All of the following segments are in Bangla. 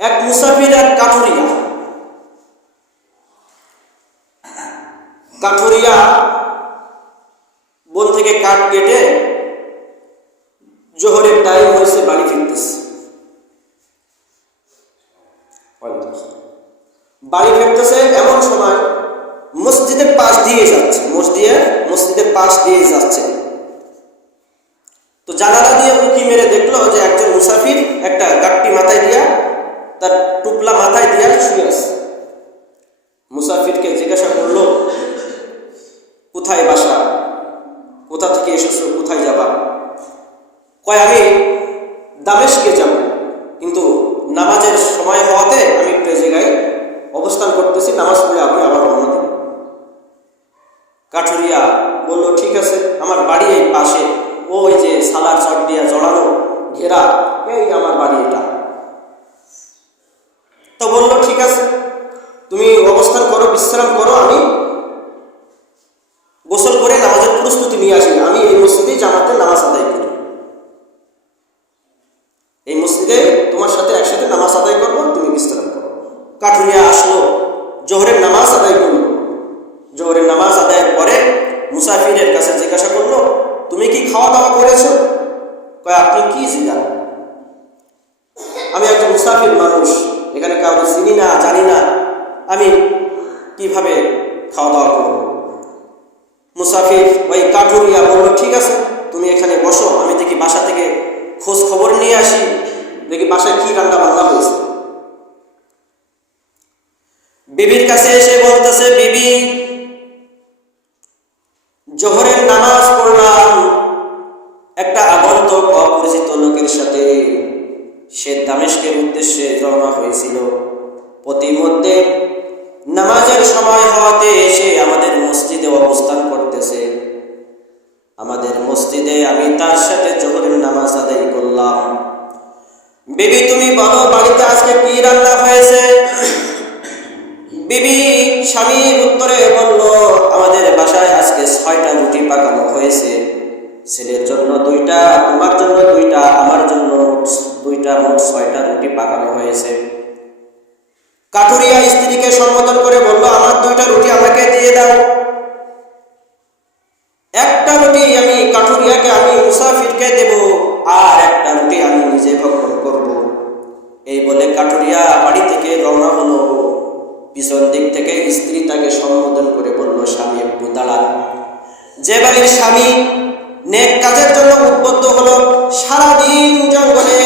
এক মুসাফির, এক কাঠুরিয়া। কাঠুরিয়া বন থেকে কাঠ কেটে জোহরের টাইম হয়েছে, বাড়ি ফিরতেছে। বাড়ি ফিরতেছে এমন সময় মসজিদের পাশ দিয়ে যাচ্ছে মসজিদের মসজিদের পাশ দিয়ে যাচ্ছে। তো জানালা দিয়ে উঁকি মেরে দেখল যে একজন মুসাফির একটা গাট্টি মাথায় দিয়া তার টুপলা মাথায় দিয়া শুয়ে আছে। মুসাফিরকে জিজ্ঞাসা করল, কোথায় বাসা? কোথা থেকে এসেছ? কোথায় যাবা? কয়, আমি দামেশকে যাব, কিন্তু নামাজের সময় হওয়াতে আমি একটু জায়গায় অবস্থান করতেছি, নামাজ পড়ে আমি আবার রওনা দেব কাঠুরিয়া বলল, ঠিক আছে, আমার বাড়ি এই পাশে ওই যে সালার চট দিয়া জড়ানো ঘেরা, এই আমার বাড়ি এটা। তো বলল, ঠিক আছে, তুমি অবস্থান করো, বিশ্রাম করো, আমি গোসল করে নামাজের প্রস্তুতি নিয়ে আসি। আমি এই মসজিদেই জামাতে নামাজ আদায় করি। এই মসজিদে তোমার সাথে একসাথে নামাজ আদায় করব, তুমি বিশ্রাম করো। কাঠুরিয়া আসলো, জোহরের নামাজ আদায় করল। জোহরের নামাজ আদায়ের পরে মুসাফিরের কাছে জিজ্ঞাসা করল, তুমি কি খাওয়া দাওয়া করেছ? কয়, আপনি কি জিজ্ঞাসা আমি একজন মুসাফির মানুষ। এখানে কাউকে চিনি না, জানি না। আমি কীভাবে খাওয়া দাওয়া করব? মুসাফির ওই কাঠুরিয়া বলল, ঠিক আছে, তুমি এখানে বসো, আমি দেখি বাসা থেকে খোঁজ খবর নিয়ে আসি, দেখি বাসায় কি রান্না বান্না হয়েছে। বিবির কাছে এসে বলতেছে, বিবি, জোহরের নামাজ পড়লাম, একটা সে দামেশকের উদ্দেশ্যে রওনা হয়েছিল। প্রতিমধ্যে নামাজের সময় হওয়াতে এসে আমাদের মসজিদে অবস্থান করতেছে। আমাদের মসজিদে আমি তার সাথে জোহরের নামাজ আদায় করলাম। বিবি, তুমি বলো, বাড়িতে আজকে কি রান্না হয়েছে? বিবি স্বামীর উত্তরে বলল বলল, আমার দুইটা রুটি আমাকে দিয়ে দাও। একটা রুটি আমি কাঠুরিয়াকে, আমি মুসাফিরকে দেব, আর একটা রুটি আমি নিজে ভক্ষণ করব। এই বলে কাঠুরিয়া বাড়ি থেকে রওনা হলো। পিছন দিক থেকে স্ত্রী তাকে সম্বোধন করে বলল, স্বামী একটু দাঁড়ান যে বাড়ির স্বামী নেক কাজের জন্য উদ্বুদ্ধ হলো, সারাদিন জঙ্গলে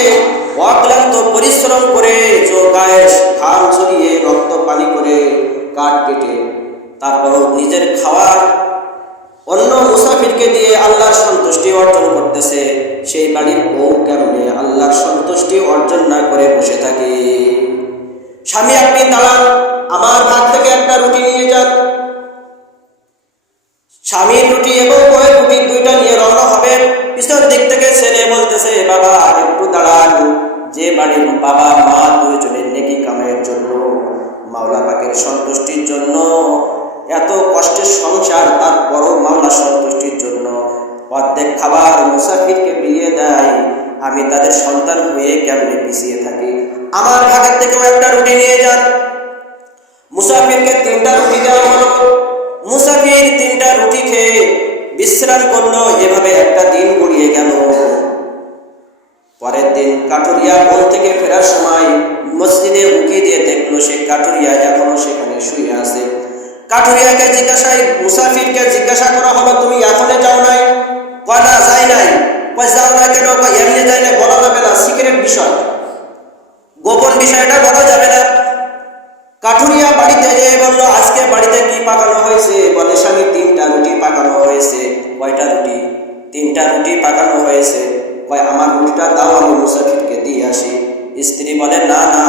অক্লান্ত পরিশ্রম করে চোখায় ঘাম ছড়িয়ে রক্ত পানি করে কাঠ কেটে তারপর নিজের খাওয়ার অন্য মুসাফিরকে দিয়ে আল্লাহর সন্তুষ্টি অর্জন করতেছে, সেই বাড়ির বউ কেমনে আল্লাহর সন্তুষ্টি অর্জন না করে বসে থাকে? স্বামী আপনি দাঁড়ান, আমার ভাগ থেকে একটা রুটি নিয়ে যান। স্বামীর রুটি এবং বউয়ের রুটি দুইটা নিয়ে রওনা হবে পিছন দিক থেকে ছেলে বলতেছে, বাবা, একটু দাঁড়ান, যে বাড়ির বাবা মা দুইজনের নেকি কামাইয়ের জন্য মাওলা পাকের সন্তুষ্টির জন্য। এত কষ্টের সংসার তার বড় মাওলা সন্তুষ্টির জন্য। অর্ধেক খাবার মুসাফিরকে বিলিয়ে দেয়। আমি তাদের সন্তান হয়ে কেমনে পিছিয়ে থাকি? আমার ভাগের থেকেও একটা রুটি নিয়ে যান। মুসাফিরকে তিনটা রুটি দেওয়া হলো। মুসাফির তিনটা রুটি খেয়ে বিশ্রাম করল। এভাবে একটা দিন গড়িয়ে গেল। পরের দিন কাটুরিয়া বন থেকে ফেরার সময় মসজিদে উকি দিয়ে দেখল সে কাটুরিয়া এখনও সেখানে শুয়ে আছে। কাঠুরিয়াকে জিজ্ঞাসায়, মুসাফিরকে জিজ্ঞাসা করা হলো, তুমি এখনও যাও নাই? কয় না যাই নাই যাও না কেন? এমনি যাই নাই বলা যাবে না, সিক্রেট বিষয়। গোপন বিষয়টা বলা যাবে না। কাঠুরিয়া বাড়িতে যেয়ে বলল, আজকে বাড়িতে কি পাকানো হয়েছে? বলে, স্বামী, তিনটা রুটি পাকানো হয়েছে। কয়টা রুটি? তিনটা রুটি পাকানো হয়েছে। কয় আমার রুটিটা দাও আমি মুসাফিরকে দিয়ে আসি। স্ত্রী বলে না না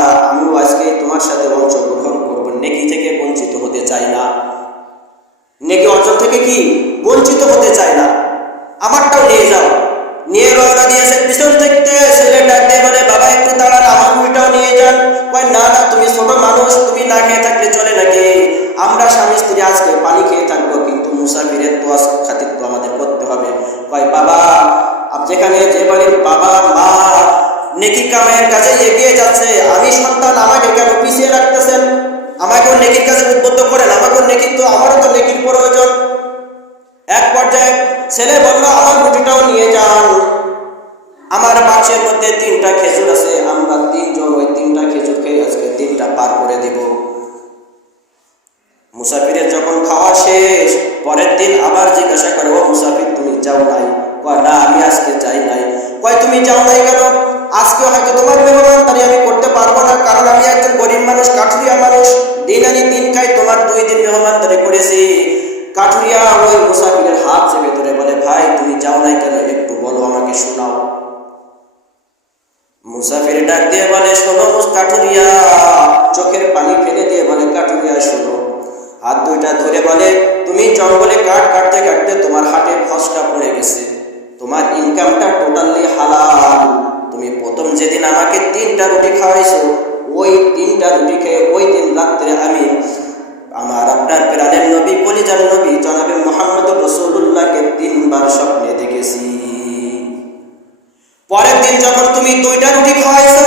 বাবা মা নেকি কামের কাজে এগিয়ে যাচ্ছে। আমি সন্তান, আমাকে কেন পিছিয়ে রাখতেছেন? আমাকেও নেকির কাজে উদ্বুদ্ধ করেন, আমাকেও নেকির তো আমারও তো নেকির প্রয়োজন। এক পর্যায়ে ছেলে বলল, আমার রুটিটাও নিয়ে যান। আমার বাক্সের মধ্যে তিনটা খেজুর আছে, আমরা তিনজন ওই তিনটা খেজুর খেয়ে আজকে তিনটা পার করে দিব। মুসাফিরের যখন খাওয়া শেষ, পরের দিন আবার জিজ্ঞাসা তুমি যাও নাই কেন আজকে হয়তো তোমার মেহমানদারি আমি করতে পারব না, কারণ আমি একজন গরিব মানুষ, কাঠুরিয়া মানুষ। দিন আনি দিন খাই তোমার দুই দিন মেহমানদারি করেছি। কাঠুরিয়া ওই মুসাফিরের হাত চেপে ধরে বলে, ভাই, তুমি যাও নাই কেন একটু বলো আমাকে শোনাও। মুসাফির ডাক দিয়ে বলে, শোনো কাঠুরিয়া। চোখের পানি ফেলে দিয়ে বলে, কাঠুরিয়া, শোনো। হাত দুইটা ধরে বলে, তুমি জঙ্গলে কাঠ কাটতে কাটতে তোমার হাটে ফসকা পড়ে গেছে। তোমার ইনকামটা টোটালি হালাল। তুমি প্রথম যেদিন আমাকে তিনটা রুটি খাওয়াইছো, ওই তিনটা রুটি খেয়ে ওই দিন রাত্রে আমি আমার আপনার প্রাণের নবী, কলিজার নবী, জনাবে মোহাম্মদ রসুল্লাহকে তিনবার স্বপ্নে দেখেছি। পরের দিন যখন তুমি দুইটা রুটি খাওয়াইছো